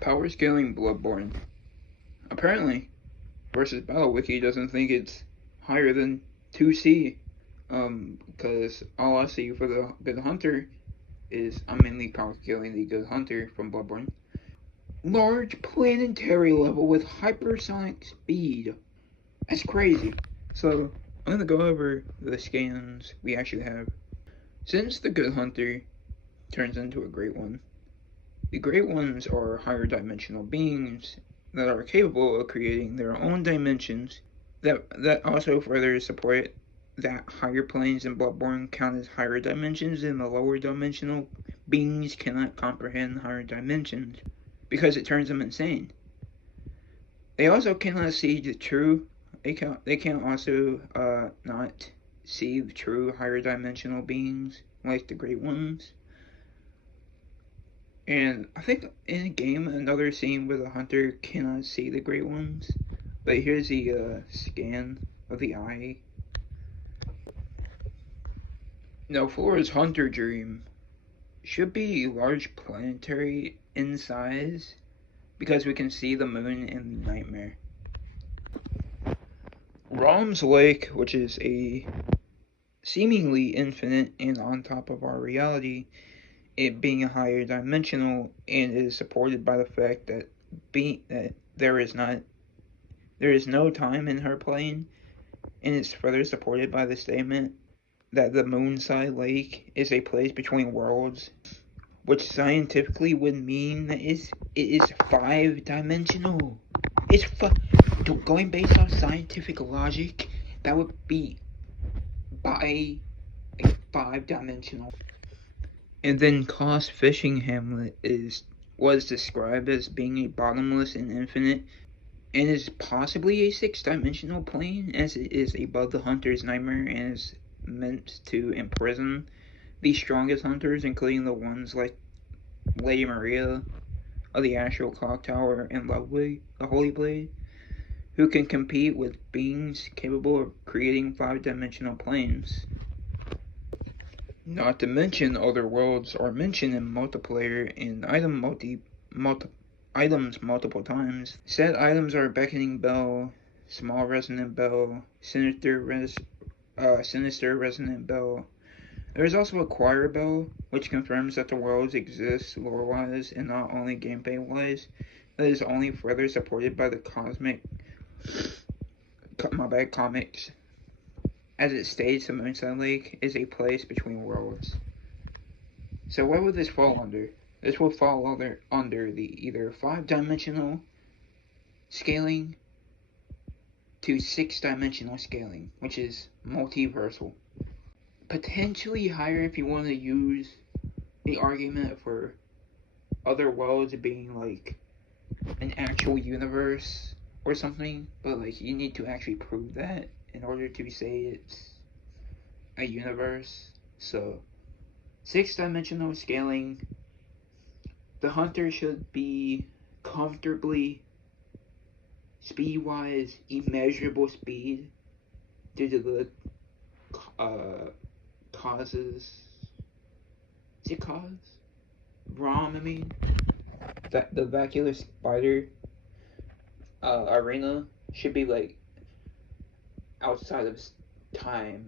Power scaling Bloodborne. Apparently, versus Battle Wiki doesn't think it's higher than 2C. Because all I see for the Good Hunter is I'm mainly power scaling the Good Hunter from Bloodborne. Large planetary level with hypersonic speed. That's crazy. So I'm gonna go over the scans we actually have. Since the Good Hunter turns into a Great One, the Great Ones are higher dimensional beings that are capable of creating their own dimensions that also further support that higher planes in Bloodborne count as higher dimensions and the lower dimensional beings cannot comprehend higher dimensions because it turns them insane. They also cannot see the true. They can also not see the true higher dimensional beings like the Great Ones. And I think in a game, another scene where the hunter cannot see the Great Ones. But here's the scan of the eye. Now, Flora's hunter dream should be large planetary in size because we can see the moon in the nightmare. Rom's Lake, which is a seemingly infinite and on top of our reality, it being a higher dimensional and is supported by the fact that there is no time in her plane, and it's further supported by the statement that the Moonside Lake is a place between worlds, which scientifically would mean that it is 5-dimensional. Going based off scientific logic, that would be by a 5-dimensional. And then Cost Fishing Hamlet was described as being a bottomless and infinite, and is possibly a 6-dimensional plane, as it is above the hunter's nightmare and is meant to imprison the strongest hunters, including the ones like Lady Maria of the Astral Clock Tower and Lovely, the Holy Blade, who can compete with beings capable of creating 5-dimensional planes. Not to mention, other worlds are mentioned in multiplayer and items multiple times. Said items are Beckoning Bell, Small Resonant Bell, Sinister Resonant Bell. There is also a Choir Bell, which confirms that the worlds exist lore-wise and not only gameplay-wise. That is only further supported by the comics. As it states, the Moonside Lake is a place between worlds. So what would this fall under? This will fall under the either 5-dimensional scaling to 6-dimensional scaling, which is multiversal. Potentially higher if you want to use the argument for other worlds being like an actual universe or something, but like you need to actually prove that in order to say it's a universe. So 6-dimensional scaling, the hunter should be comfortably speed-wise immeasurable speed due to the causes. Is it cause? Rom, I mean. That the vacuolar spider arena should be like outside of time.